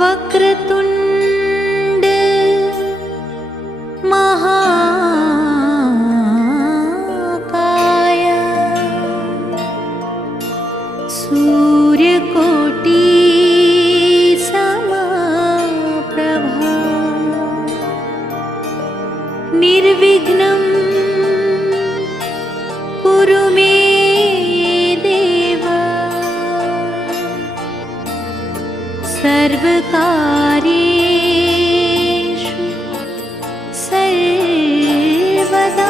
वक्रतुंड महाकाय सूर्यकोटि समप्रभा निर्विघ्नं कुरु मे देव सर्वकार्येषु सर्वदा।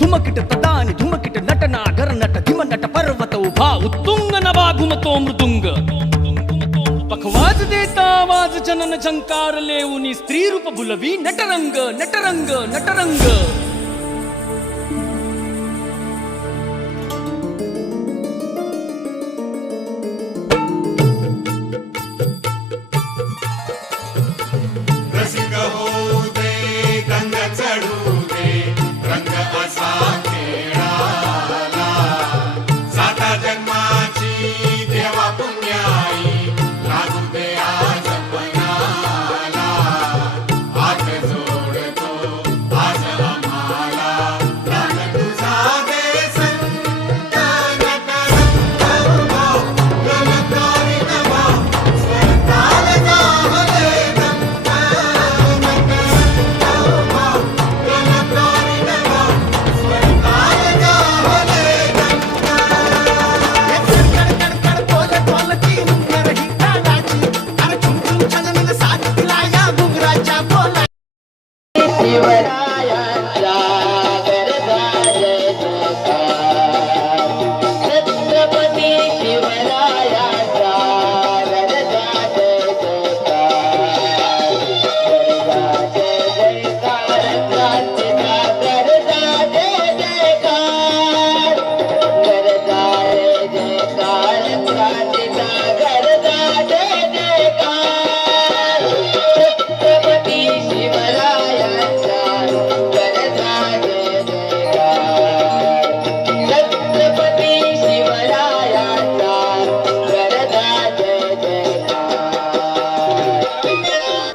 धुमकिट तदानी धुमकिट नटना गरनट धिमनट पर्वत उभा उत्तुंग नभा घुमतो मृदुंग पखवाज देता आवाज जनन झंकार लेऊनी स्त्री रूप भुलवी नटरंग नटरंग नटरंग।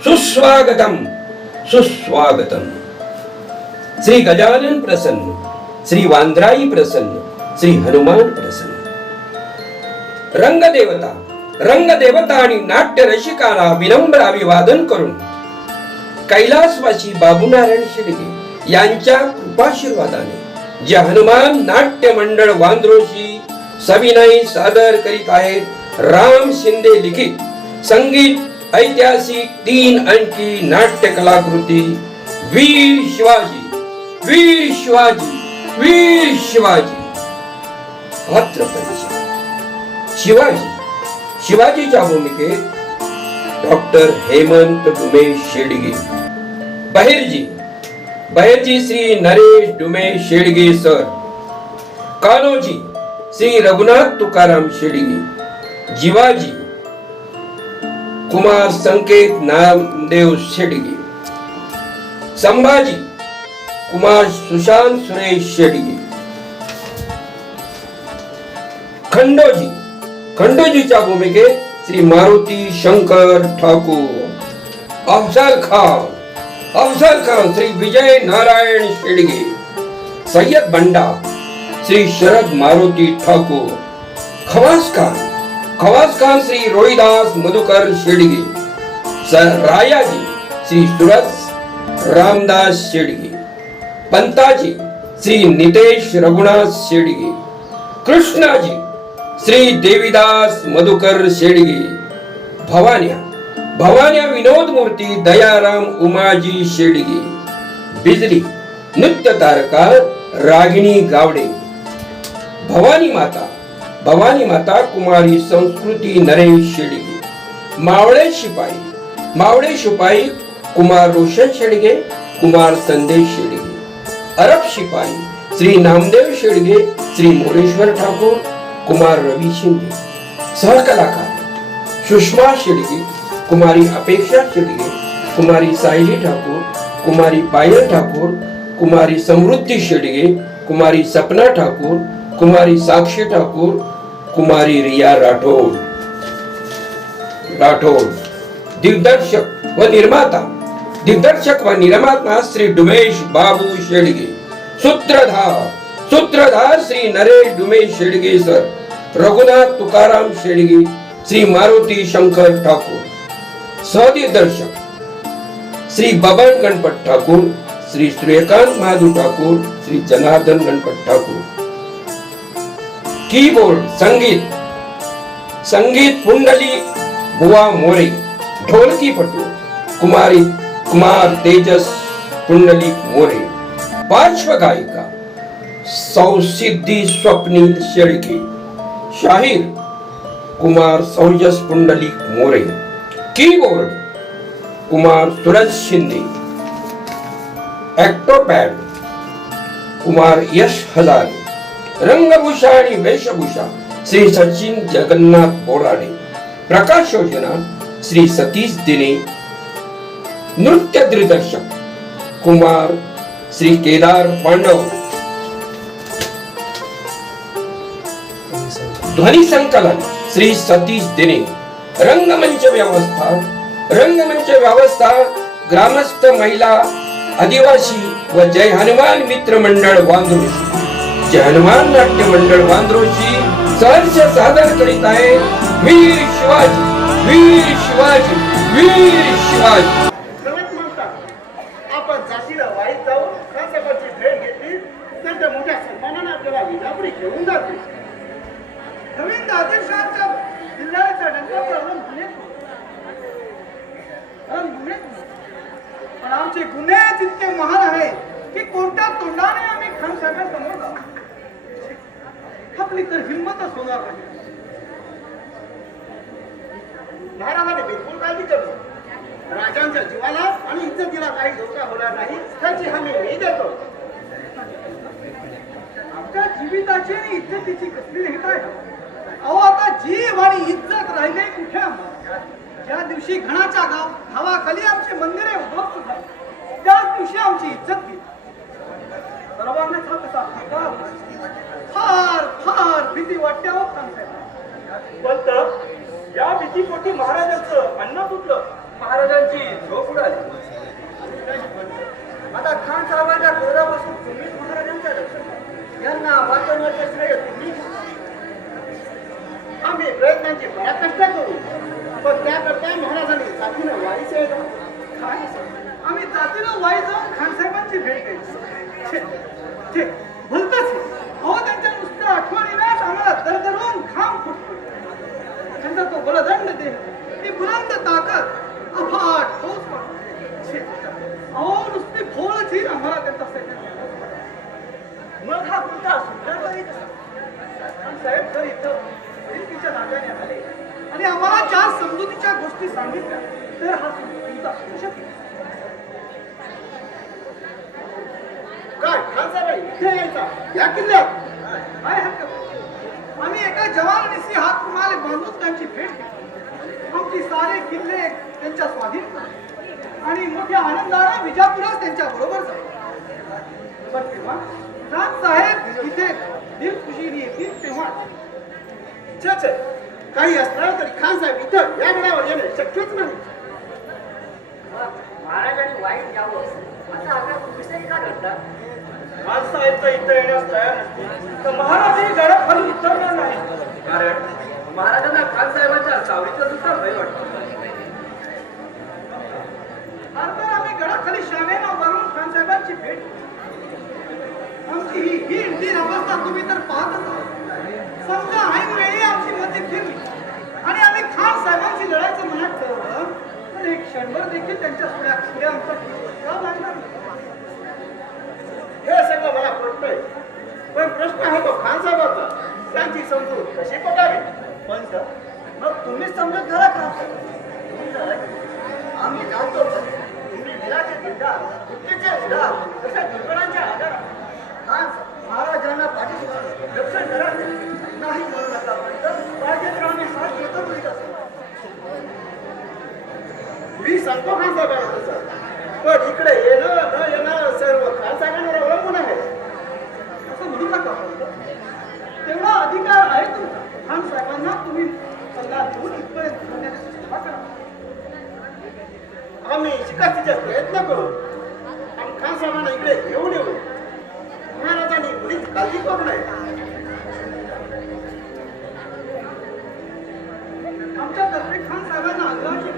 सुस्वागतम सुस्वागतम। श्री गजानन प्रसन्न, श्री वांद्राई प्रसन्न, श्री हनुमान प्रसन्न। रंगदेवता आणि नाट्य रसिकाला विनम्र अभिवादन करून कैलासवासी बाबूनारायण शिंदे यांच्या कृपाशीर्वादाने जे हनुमान नाट्य मंडळ वांद्रोशी सविनय सादर करीत आहेत राम शिंदे लिखित संगीत ऐतिहासिक 3 अंकी नाट्य कलाकृती वीर शिवाजी वीर शिवाजी वीर शिवाजी। पात्र परिचय: शिवाजीच्या भूमिकेत डॉक्टर हेमंत डुमे शेडगे। बहिर्जी श्री नरेश डुमे शेडगे सर। कान्होजी श्री रघुनाथ तुकाराम शेडगे। जीवाजी कुमार संकेत नामदेव शेडगे। संभाजी कुमार सुशांत सुरेश शेडगे। खंडोजीच्या भूमिकेत श्री मारुती शंकर ठाकूर। अफजल खान श्री विजय नारायण शेडगे। सय्यद बंडा श्री शरद मारुती ठाकूर। खवास खान श्री रोहिदास मधुकर शेडगे। रायाजी श्री सुरत रामदास शेडगे। पंताजी श्री नितेश रघुनाथ शेडगे, कृष्णाजी श्री देवीदास मधुकर शेडगे, भवान्या विनोद मूर्ती दयाराम उमाजी शेडगे, बिजली नृत्य तारका रागिणी गावडे, भवानी माता कुमारी संस्कृती नरेश शेडगे, मावळे शिपाई कुमार रोशन शेडगे, कुमार संदेश शेडगे, अरब शिपाई श्री नामदेव शेडगे, श्री मोरेश्वर ठाकूर, कुमार रवि शिंदे, सहकलाकार सुषमा शेडगे, कुमारी अपेक्षा शेडगे, कुमारी सायली ठाकूर, कुमारी पायल ठाकूर, कुमारी समृद्धी शेडगे, कुमारी सपना ठाकूर, कुमारी साक्षी ठाकूर, कुमारी रिया राठोड. दिग्दर्शक व निर्माता श्री डुमेश बाबू शेडगे, सूत्रधार श्री नरेश डुमेश शेडगे सर, रघुनाथ तुकाराम शेडगे, श्री मारुती शंकर ठाकूर, सहदिग्दर्शक श्री बबन गणपत ठाकूर, श्री सूर्यकांत महादू ठाकूर, श्री जनार्दन गणपत ठाकूर. कीबोर्ड संगीत पुंडली बुवा मोरे, ढोलकी पटू कुमार तेजस पुंडलिक मोरे, पार्श्व गायिका सौसिद्धी स्वप्नील शेळके, शाहीर कुमार सौजस पुंडलिक मोरे, कीबोर्ड कुमार सूरज शिंदे, ऍक्टोपॅड कुमार यश हजारे, रंगभूषा आणि वेशभूषा श्री सचिन जगन्नाथ बोराडे, प्रकाश योजना श्री सतीश दिने, नृत्य दिग्दर्शक कुमार श्री केदार पांडव, ध्वनी संकलन श्री सतीश दिने, रंगमंच व्यवस्था ग्रामस्थ महिला आदिवासी व जय हनुमान मित्र मंडळ वांद्रोशी, जय हनुमान नाट्य मंडळ वांद्रोशी सहर्ष सादर करीत आहे वीर शिवाजी, वीर शिवाजी, वीर शिवाजी. आपण झाशीला वाईट जाऊन खानसाहेबांची भेट घेतली तर त्या मोठ्या सन्मानाने आपल्याला विजापुरी घेऊन जाते. रवींद्र आदिलशहाच्या किल्ल्याचा डंका पण आमचे गुन्हे तितके महान आहे की कोणत्या तोंडाने आम्ही खानसाहेबांसमोर जाऊ. आपली तर हिंमतच होणार नाही. महाराजांनी बिलकुल काळजी करू. राजांच्या जीवाला आणि इज्जतीला काही धोका होणार नाही त्याची हमी मी देतो. आमच्या जीविताची आणि इज्जतीची कसली हे काय? अहो आता जीव आणि इज्जत राहिले कुठे? ज्या दिवशी घणाच्या गावाखाली आमची मंदिरे उद्ध्वस्त झाली त्याच दिवशी आमची इज्जत गेली. सर्वांना कसा फार फार भीती वाटते. हो पण या भीतीपोटी महाराजांचं अन्न तुटलं, महाराजांची झोप उडाली. आता खान साहेबांच्या क्रोधापासून तुम्हीच महाराजांच्या रक्षण यांना वाचवण्याचे श्रेय तुम्ही. आम्ही प्रयत्नांची पराकाष्ठा करू पण त्याकरता महाराजांनी जातीनं वाईच आम्ही जातीनं वाई जाऊन खानसाहेबांची भेट घ्यायची. भलतच अहो त्यांच्या नुसत्या आठवणीलाच आम्हाला दरदरून खांब फुटतो. त्यांचा तो बलदंड देह, ती बुलंद ताकद अफाट ठोस वाटते. अहो नुसती भोळच ही आम्हाला त्यांचा सैन्य. मग हा कोणता सुंदर साहेब जर इथं तिच्या नात्याने आले आणि आम्हाला चार समजुतीच्या गोष्टी सांगितल्या तर हा तुमचा शक्य काय? खान साहेब इथे यायचा या किल्ल्यात काय हरकत? आम्ही एका जवानाने हात रुमाले बांधून त्यांची भेट घेतली. आमची सारे किल्ले त्यांच्या स्वाधीन केले आणि मोठ्या आनंदाने विजापुरास त्यांच्या बरोबर झाले. पण तेव्हा खान साहेब इथे दिलखुशीने येतील तेव्हा काही असणार तरी खान साहेब इथं या गडावर येणे शक्यच नाही. महाराजांनी वाईट यावं असं आपल्या कुठेही का घडतात? खान साहेब तर इथं येण्यास तयार नसतील तर महाराजही गडाखाली उतरणार नाही. कारण महाराजांना खान साहेबांच्या सावलीचं सुद्धा भय वाटतं. नंतर आम्ही गडाखाली शामेनं वरून खान साहेबांची भेट ही तीन अवस्था तुम्ही तर पाहतच आहात. समजा ऐन वेळी आमची मती फिरली आणि आम्ही खान साहेबांशी लढायचं मनात ठरवलं, तर एक क्षणभर देखील त्यांच्या सुड्या आमचा का लागणार नाही. हे सगळं मला पटतंय, पण प्रश्न आहे तो खान साहेबांचा, त्यांची समजूत कशी पटावी. पण सर, मग तुम्हीच समजूत घाला का? आम्ही जाणतो तुम्ही वीराचे दिलदार, बुद्धीचे उदार, तशा दुर्गणांच्या आधार खान महाराजांना पाठीशी रक्षण करा नाही म्हणू नका, तर पाहिजे तर आम्ही साथ देतो बोलीत असतो. मी सांगतो खान साहेबांना तसं, पण इकडे येणं न येणं सर्व खान साहेबांवर अवलंबून आहे. असं म्हणू नका. तेवढा अधिकार आहे तुमचा. खान साहेबांना तुम्ही सल्ला देऊन इथपर्यंत बोलण्याची सेवा करा. आम्ही शिकायचे प्रयत्न करू आणि खान साहेबांना इकडे घेऊन येऊ. महाराजांनी मुलीच काळजी करू नये. आमच्या तर्फे खान साहेबांना आग्रहाची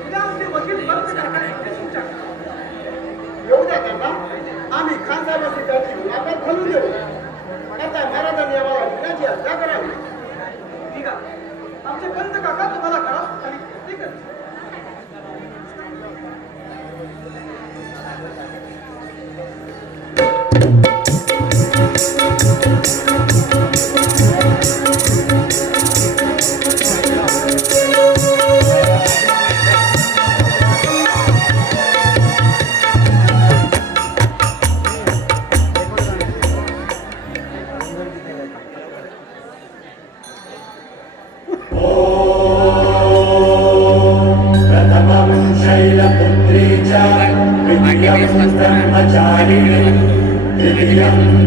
उद्या आमचे वकील वर्ग टाकायचे सूचना येऊ द्या त्यांना. आम्ही खान साहेबांची त्यांची मुलाखत घालून देऊ. आता महाराजांनी आम्हाला लिखाची आज्ञा करावी. ठीक आहे, आमचे पंत काका तुम्हाला कळा आणि ठीक आहे.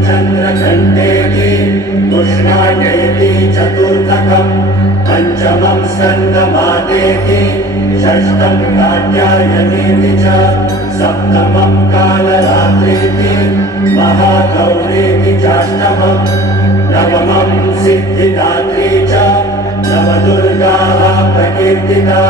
चंद्रघंटेति कृष्णाण्डेति चतुर्थकम् पंचमं स्कन्दमादेति षष्ठं कात्यायनीति च सप्तमं कालरात्रीति महागौरीति चाष्टमं नवमं सिद्धिदात्री च नवदुर्गाः प्रकीर्तिता.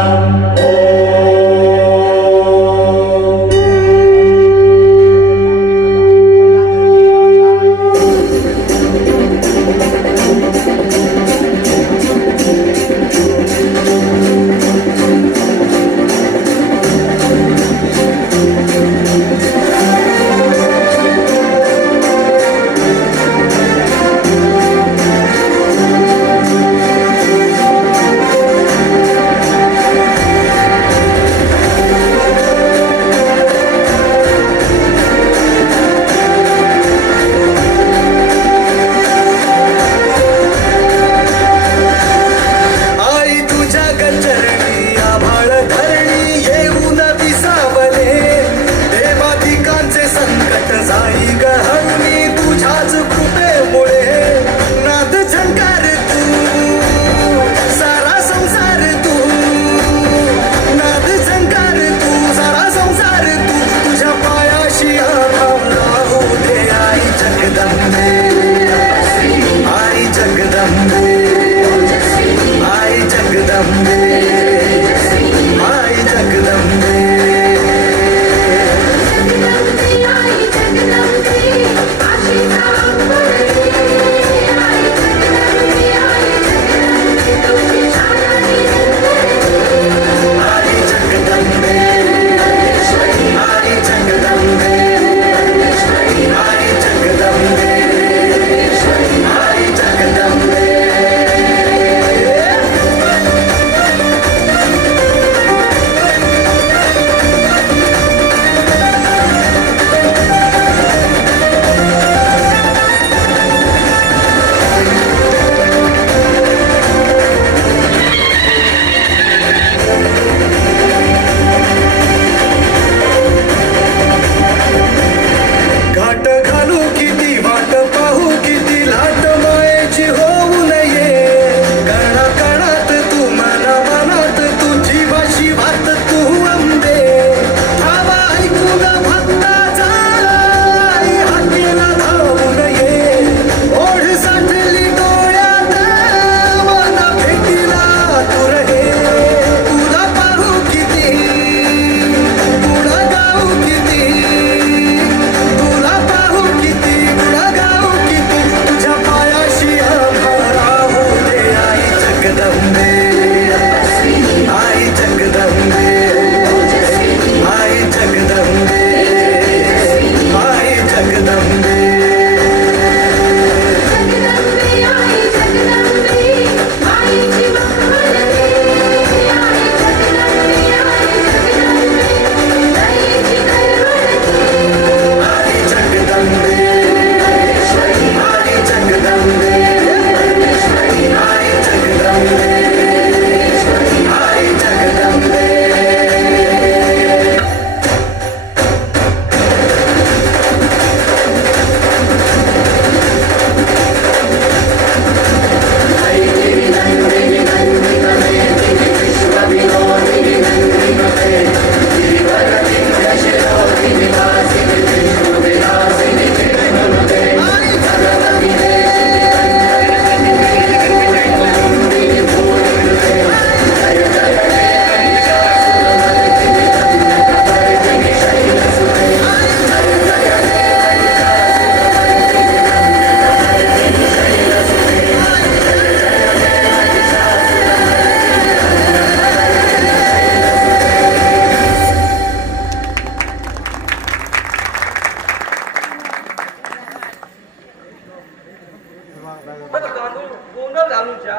माणूसच्या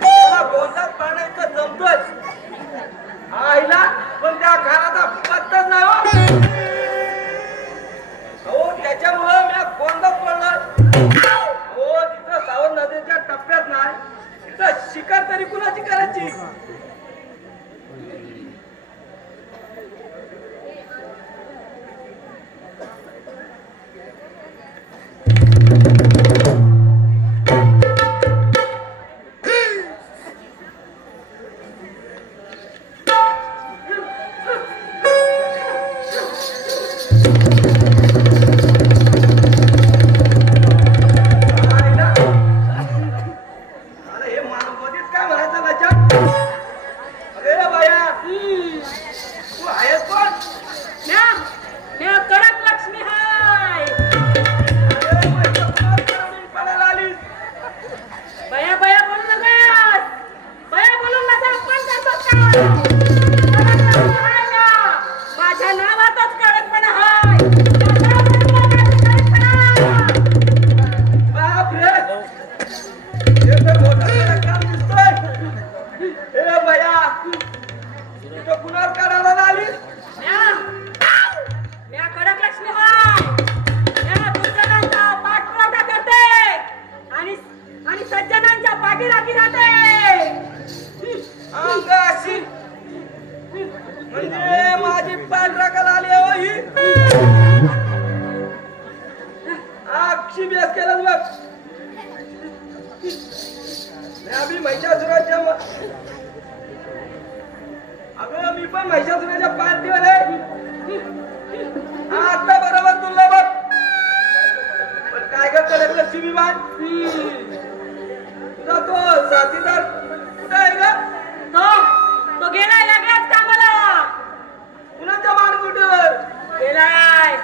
मला गोंधात पाण्याचं जमतोय आईला पण त्या घराचा पत्ताच नाही हो त्याच्यामुळं मी गोंधात पडलोय हो तिथं सावंत नदीच्या टप्प्यात नाही तिथं शिकार तरी कुणाची करायची म्हणजे माझी पांढराकाला आली हो ही अक्षी बेस केलं बघ मी महिषासुराच्या अगं मी पण महिषासुराच्या पार्टीवर आहे आता बरोबर तुला बघ पण काय करतो लक्ष्मी बाई तुझा तो साथीदार कुठे आहे का तो गेलाय लगेच कामाला कुणाच्या मानकुटीवर गेलाय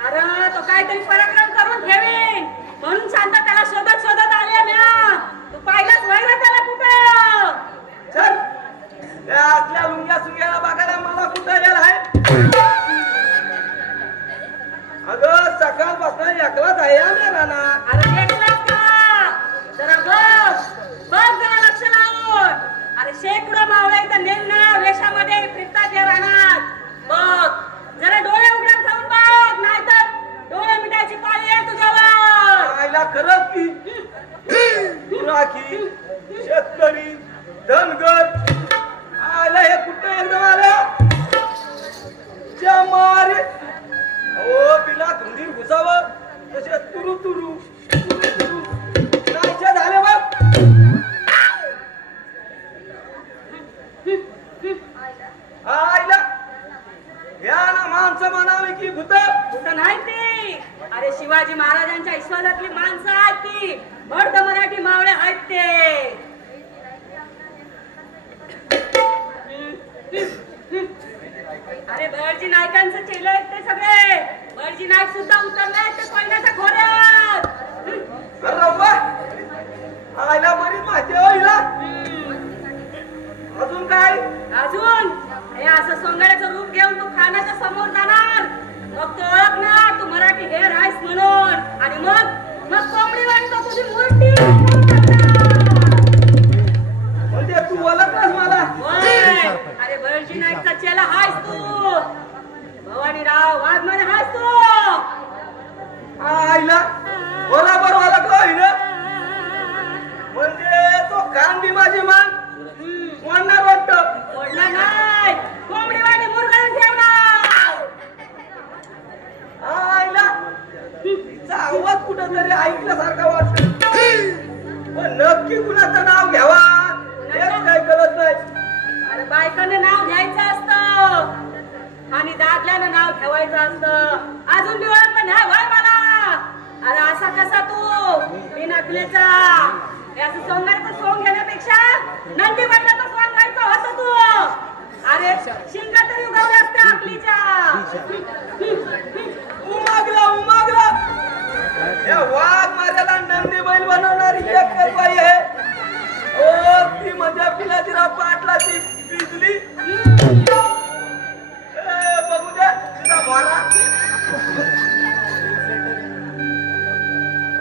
अरे तो काहीतरी पराक्रम करून ठेवीन म्हणून शांत त्याला शोधत शोधत आले ना तू पाहिलाच नाही ना त्याला कुठं चल त्या असल्या लुंग्या सुंग्याला बघायला मला कुठं गेला आहे अगं सकाळपासून एकलाच आहे आम्ही राहणार अरे एकलाच का जरा बघ जरा लक्ष लावून अरे शेकडो मावळे इथं नेमण्या वेशामध्ये फिरतात या रानात बघ जरा डोळे उघडून खाऊन बघ नाहीतर डोळे मिटायची पाळी आहे तुझ्यावर आईला खरंच की राखी शेतकरी धनगर आला हे कुठं एकदम आलं मारे हो बिना धुंदीर घुसावं तसे तुरु तुरु नाहीच्या झाले बघ आईला या ना माणसं म्हणावे की भूत कुठं नाही ती अरे शिवाजी महाराजांच्या विश्वासातली माणसं आहेत ती बर्द मराठी मावळे आहेत ते अरे बळजी नायकांचं चेले आहेत ते सगळे बळजी नाईक सुद्धा उतरले आहेत ते कोयनाच्या खोऱ्यात आईला बरीच माहिती होईला अजून काय अजून हे असं सोंगाड्याचं रूप घेऊन तू खानाच्या समोर जाणार मग तो ओळखणार तू मराठी हेर आहेस म्हणून आणि मग कोंबडी वाटतो तुझी मूर्ती म्हणजे तू ओळखलास मला होय अरे बळजी नाईकचा चेला आहेस तू भवानीराव वाघमारे आहेस तू आईला बरोबर ओळखलं ना म्हणजे तो कान बी माझी मान म्हणणार वाटतं ओढला नाही कोंबडी वाटी मुरगाळून ठेवणार आईला तिचा आवाज कुठं तरी ऐकल्यासारखा वाटत पण नक्की कुणाचं नाव घ्यावा हेच काही कळत नाही अरे बायकाने नाव घ्यायचं असतं आणि दादल्यानं नाव ठेवायचं असतं अजून बी ओळख नाही वय मला अरे असा कसा तू बिनाकलेचा हे असं सोंगाचं सोंग घेण्यापेक्षा नंदी बंडाचं सोंग घ्यायचं होतं तू अरे शिंगा तरी उगवल्या असत्या आपलीच्या उमागला या वाघ माऱ्याला नंदी बैल बनवणारी एकच बाई आहे ओ ती म्हणजे पिलाजीराव पाटलाची बिजली बघू द्या तिचा मोरा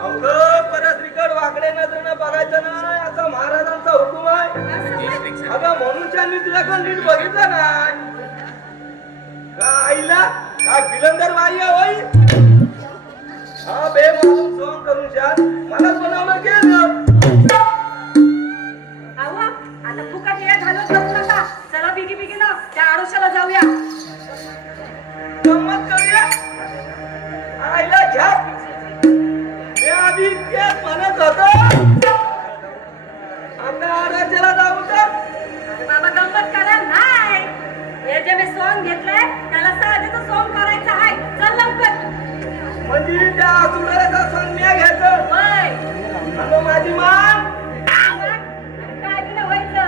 अवघ परत रिकड वाकडे नजरेनं बघ बघायचं नाही, असा महाराजांचा हुकूम आहे. अगं म्हणूनच्या मी तुझ्याकडे नीट बघितलं नाही. आईला काय फिलंदर बाई आहे होई. हा बे मालूम सोंग करून शान मलाच बनवलं गेलं. अहो, आता फुकट वेळ घालवत बसू नका. चला बिगी बिगी ना त्या आडोशाला जाऊया. गंमत करूया. आईला झा मी आधी तेच म्हणत होतो. आता आराध्याला जाऊ तर बाबा गंमत करा नाही. हे जे मी सॉंग घेतलंय त्याला साधीचं सॉंग करायचं आहे. चल लवकर. म्हणजे त्या आसुडाचा सण मी घ्यायचं. होय. अगं माझी मान. काय दिलं व्हायचं.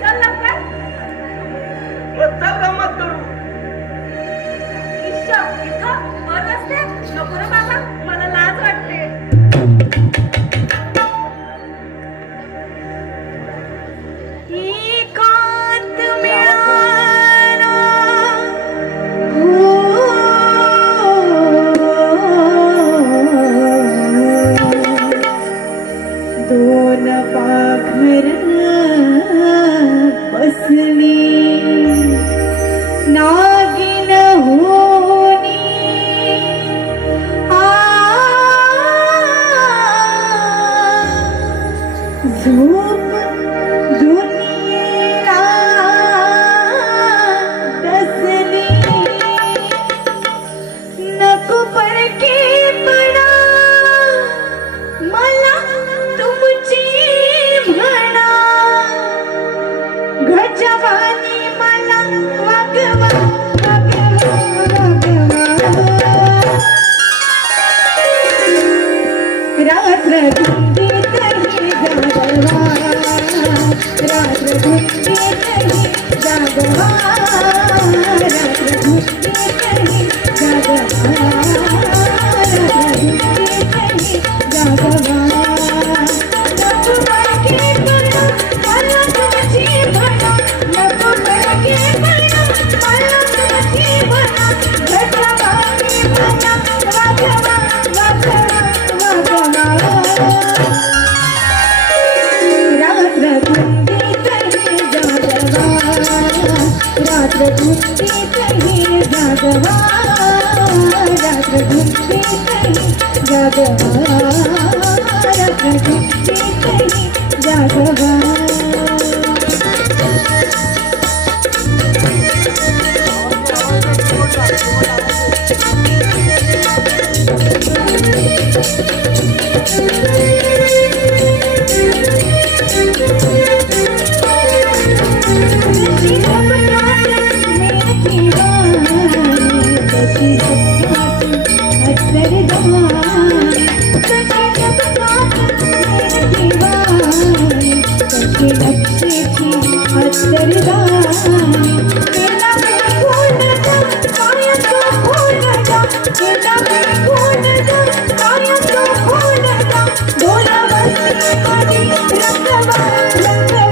चल लवकर. मग चल गंमत करू. ईश्वर, इथं वर रस्ते नको रे बाबा, मला लाज वाटते. एकांत मिळाला हो दोन पाखर बसली नागिन होनी झोप दुनियेला डसली नको परके पडा मला तुमची म्हणा गजवानी मला वागवा वागवा वागवा रात्र गुंडीत ही जागवा रात्र गुंडीत ही जागवा रात्र गुंडीत ही जागवा रात्र गुंडीत ही जागवा नको परके पडा मला तुमची म्हणा नको परके पडा मला तुमची म्हणा गजवानी मला वागवा वागवा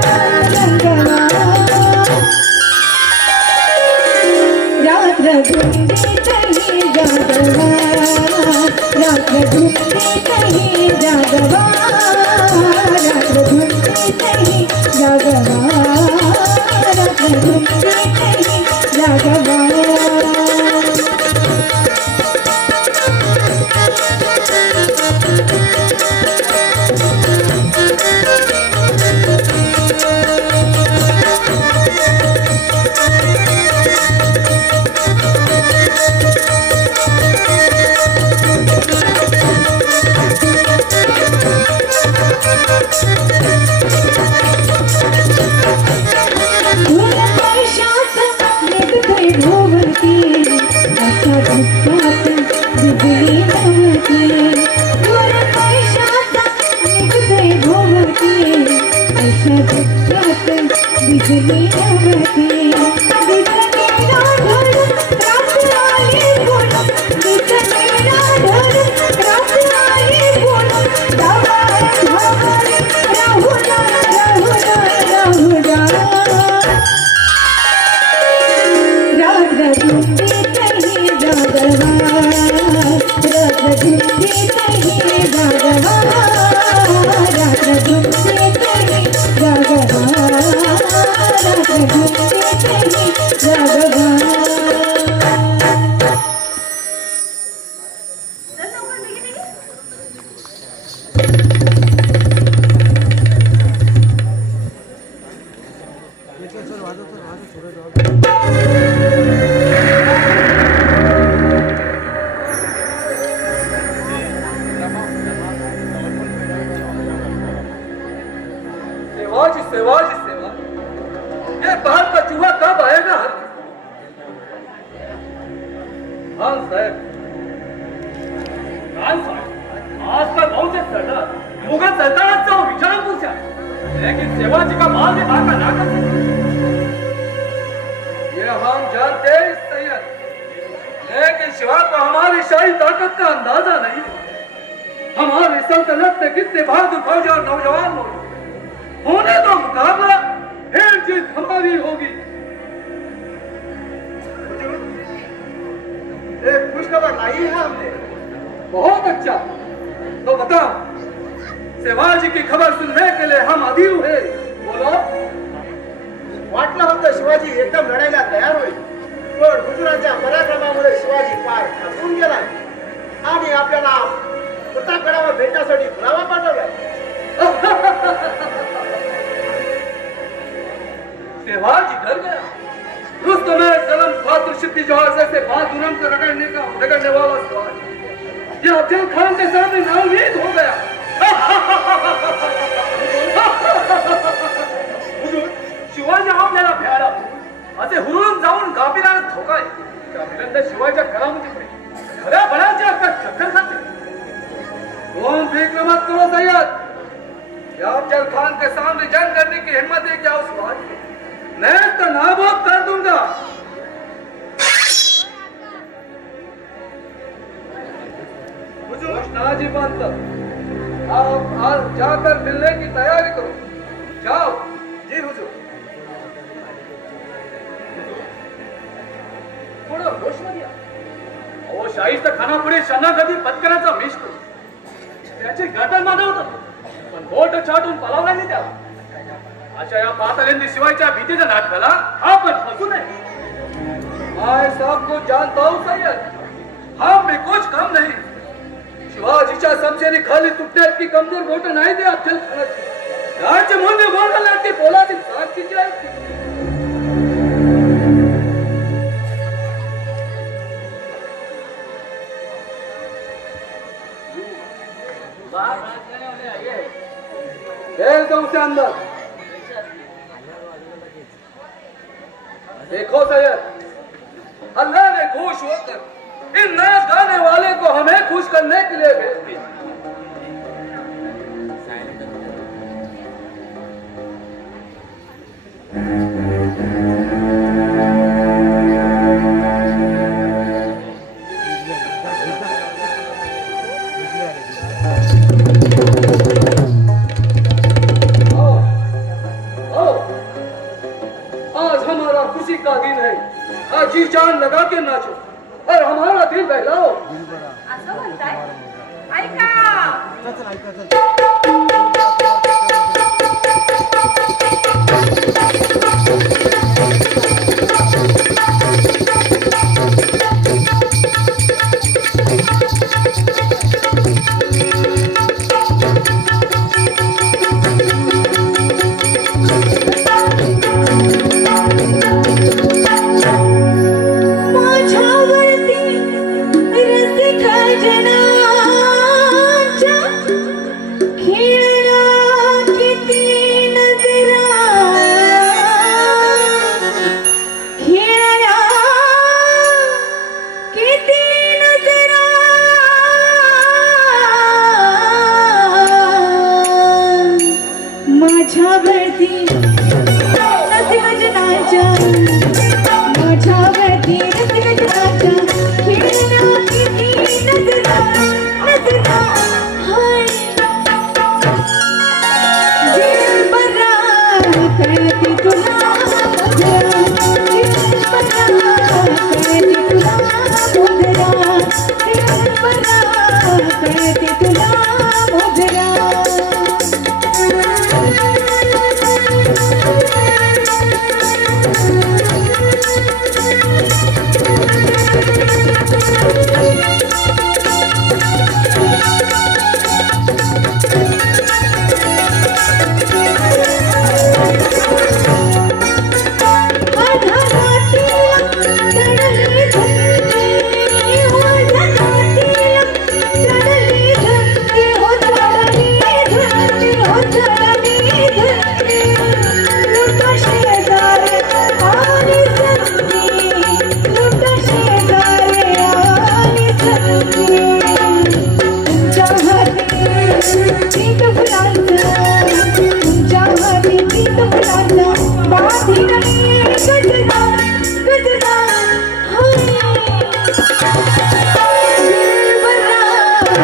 रात्र गुंडीत ही जागवा रात्र गुंडीत ही जागवा रात्र गुंडीत ही जागवा रात्र गुंडीत ही जागवा सेवाजी सेवाजी सेवा, ये बाहर का चूहा कब आएगा? हाँ साहब, आज तक बहुत से सरदार मुगल सल्तनत से वो विचार पूछा, लेकिन सेवाजी का माल भी बाहर का ना कर सके। ये हम जानते हैं सैयद, लेकिन शिवा को हमारी शाही ताकत का अंदाजा नहीं। हमारी सल्तनत में कितने बहादुर फौजी और नौजवान मौजूद होने तो मुकाबला फिर जीत हमारी होगी। एक खुशखबर लाई है हमने। बहुत अच्छा, तो बताओ, शिवाजी की खबर सुनने के लिए हम अधीर हुए। बोलो। वाटलं होतं शिवाजी एकदम लढायला तयार होईल, पण हुजुराच्या पराक्रमामुळे शिवाजी पार खचून गेलाय आणि आपल्याला प्रतापगडावर भेटण्यासाठी बुलावा पाठवलाय। शिवाजी डर गया। रुस्तम सलम बहादुर सिद्दी जौहर से बहादुरम को रगड़ने वाला शिवाजी ये अफजल खान के सामने नाउमीद हो गया। हुजूर, शिवाजी आपल्याला भ्याला असे हुरून जाऊन गाफिलाने धोका गाफिलांना शिवाजीच्या करामध्ये पडे खऱ्या बळाची अक्का चक्कर खाते। कौन फिक्र मत करो सैयद, अफजल खान के सामने जंग करने की हिम्मत है क्या उस शिवाजी? मैं तो नाबूद कर दूंगा। हुजूर नाजी बंद, आप आज जाकर मिलने की तैयारी करो। जाओ। जी हुजूर। थोडं होश मध्ये या। अहो शाहीचा खाना पुढे शनागती पत्कराचा मिश करू, त्याचे गर्दन माधवत पण बोट छाटून पलावला नाही त्याला। अशा या पातालेंनी शिवायच्या भीतीच्या नाटकाला आपण फसू नये। मैं सबको जानता हूं सैयद, हम में कुछ कम नहीं। शिवाजीच्या समशेरी खाली तुटण्यात की कमजोर बोट नाही ते अफजल खानाची। राज्य मूल्य बोलायला ती बोलाची साक्षीची आहे। भेज दो उसे अंदर। देखो सैयद, अल्लाह ने खुश होकर इन नाच गाने वाले को हमें खुश करने के लिए भेज दिया। खुशी का दिन है, आज जी जान लगा के नाचो और हमारा दिल बहलाओ। असं म्हणताय? ऐका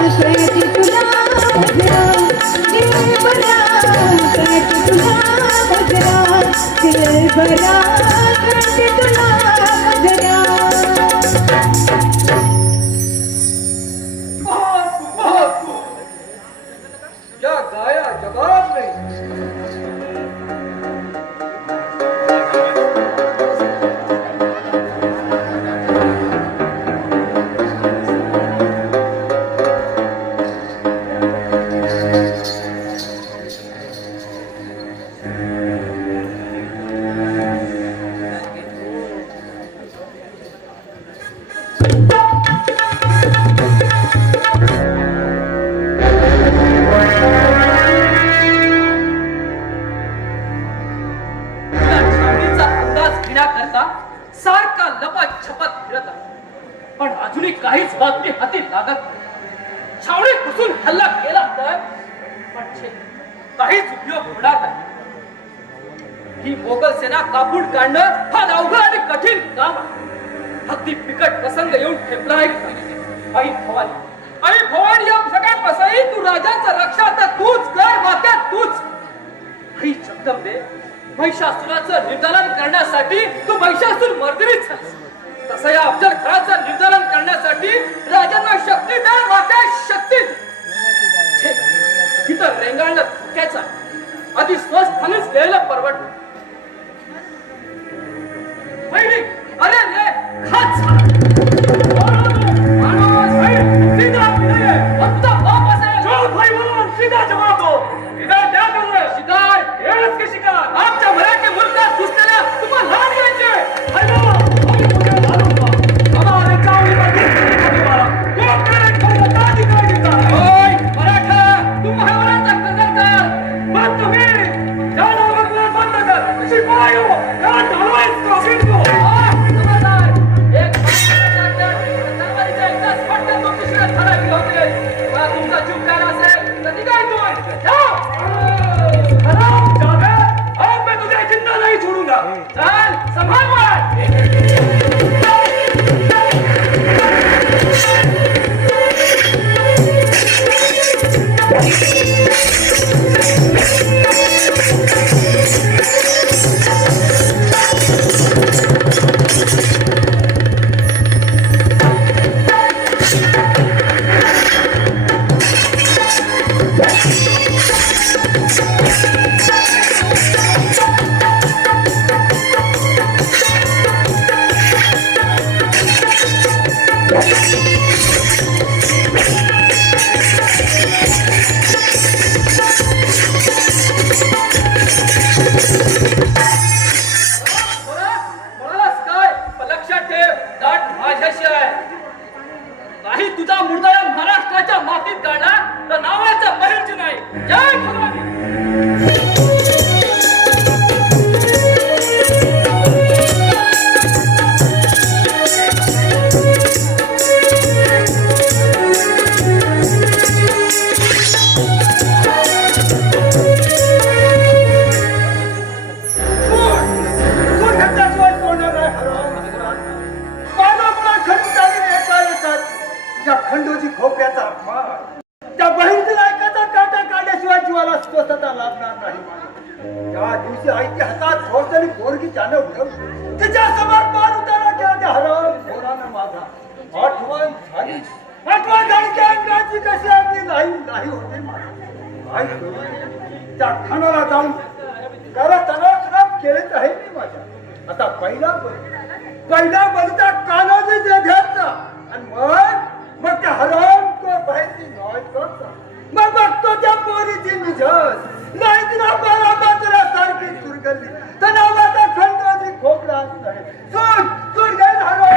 कळते तुला भजरा दिलबरा कळते तुला भजरा दिलबरा कळते तुला भजरा या गाया जबाब नाही या छावणीचा अंदाज घेण्याकरता सारखा लपत छपत फिरत आहे. पण अजूनही काहीच बातमी हाती लागत नाही. छावणीत घुसून हल्ला केला तर पण छे, काहीच उपयोग होणार नाही. ही मोगल सेना कापून काढणं हा अवघड आणि कठीण काम आहे. अगदी बिकट प्रसंग येऊन ठेपला आहे. आई भवानी या सगळ्या प्रसंगी तू राजाचं रक्षा आता तूच कर, वाक्यात तूच. आई जगदंबे, महिषासुराचं निर्दालन करण्यासाठी तू महिषासुर मर्दिनीच झालीस. तसं या अफजल खानाचं निर्दालन करण्यासाठी राजांना शक्ती दे, वाट्या शक्ती दे. छे, इथं रेंगाळणं धोक्याचं आहे. आधी स्वस्थानीच गेलेलं परवडलं. पहिली अरे रे खाच सीधा जवाब दो. शिकार क्या कर रहे? शिकार एवढंच की शिकार आमच्या मराठी मुलगात घुसलेल्या तुम्हाला लहान घ्यायचे. हमारे चावडी मराठा तुम हमारा कदर कर. मग तुम्ही या नावाला बंद कर. शिपायो या ढालवायचं सिंधू एक तलवारीच्या एकदाच फटका तो दुसऱ्या थरावी होते. तुमचा चूक काय असेल तर निघाय तू. हराम जादे, अब मैं तुझे जिंदा नहीं छोड़ूंगा. चल संभाल खानाला जाऊन करा तणाव केलेच आहे मी माझ्या. आता पहिला बलिता कानाचे घ्यायचा आणि मग त्या हराम बाहेरची नॉय करता. मग बघतो त्या पोरीची निझस नाही तिला बारा सारखी चुरगल्ली तर नावाचा खंडोजी खोकला नाही. सूट गेल हराम.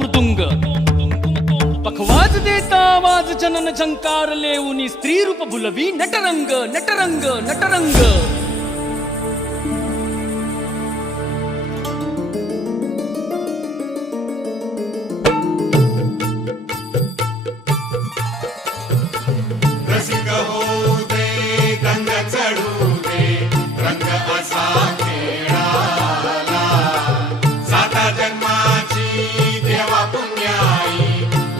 मृदुंग पखवाज देता आवाज जनन झंकार लेऊनी स्त्री रूप भुलवी नटरंग नटरंग नटरंग रसिक होऊ दे रंग चढू दे रंग असा खेळाला साता जन्माची देवा पुण्याई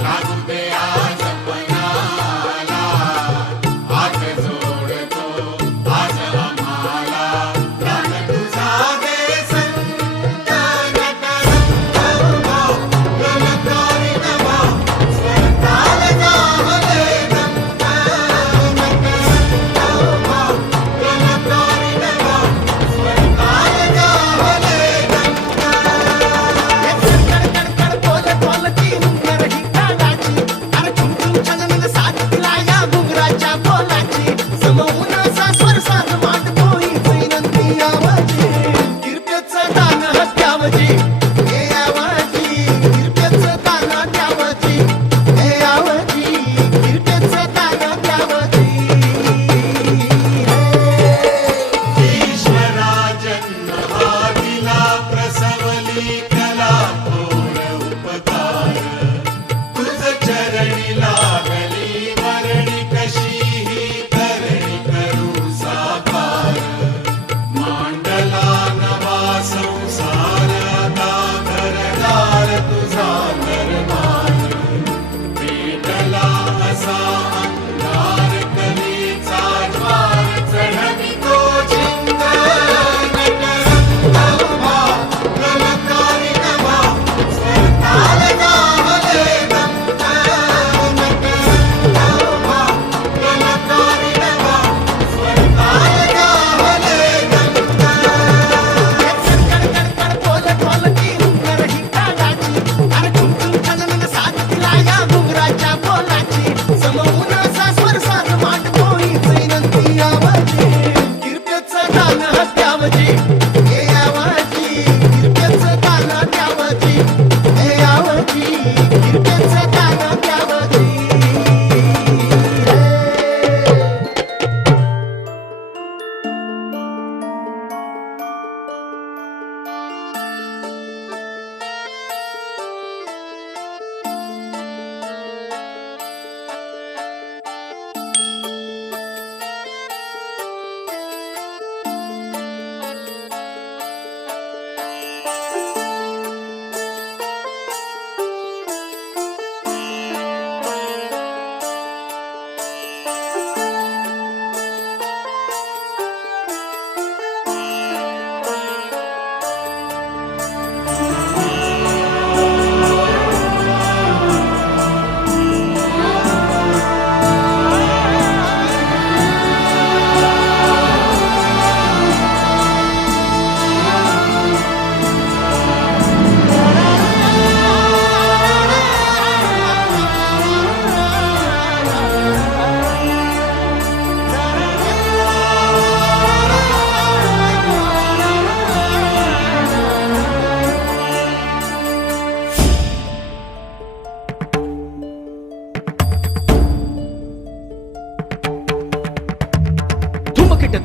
लागू दे आज पणाला हात जोडतो आज आम्हाला प्राण तुझा दे संत नटरंगमा गलकारी नवा स्वताल जाहले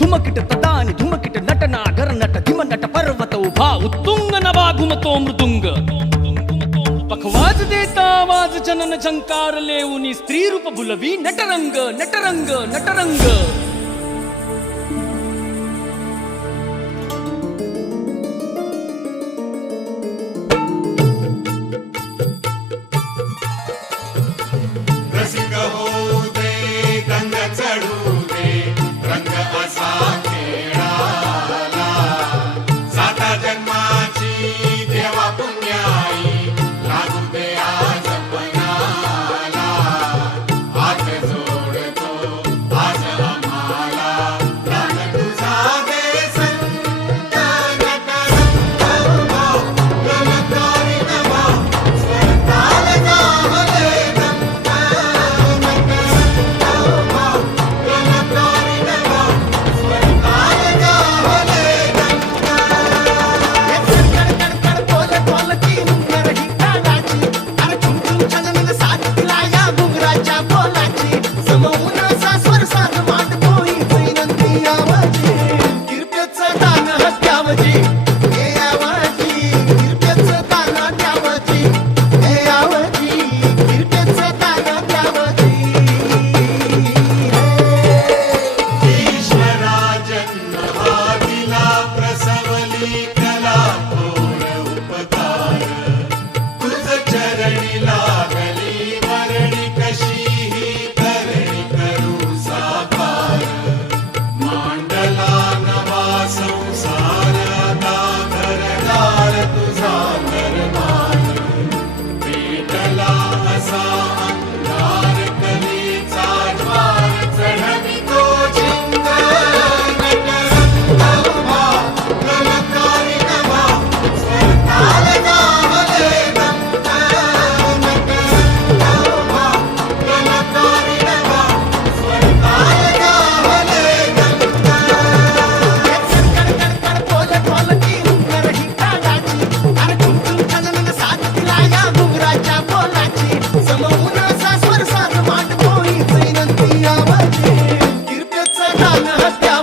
धुमकिट तदानी धुमकिट नटना गरनट धिमनट पर्वत उभा उत्तुंग नवा घुमतो मृदुंग पखवाज देता आवाज जनन झंकार लेऊनी स्त्री रूप भुलवी नटरंग नटरंग नटरंग रसिक होऊ दे रंग चढू दे रंग असा खेळाला साता जन्माची देवा पुण्याई लागू दे आज पणाला हात जोडतो आज आम्हाला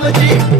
बापजी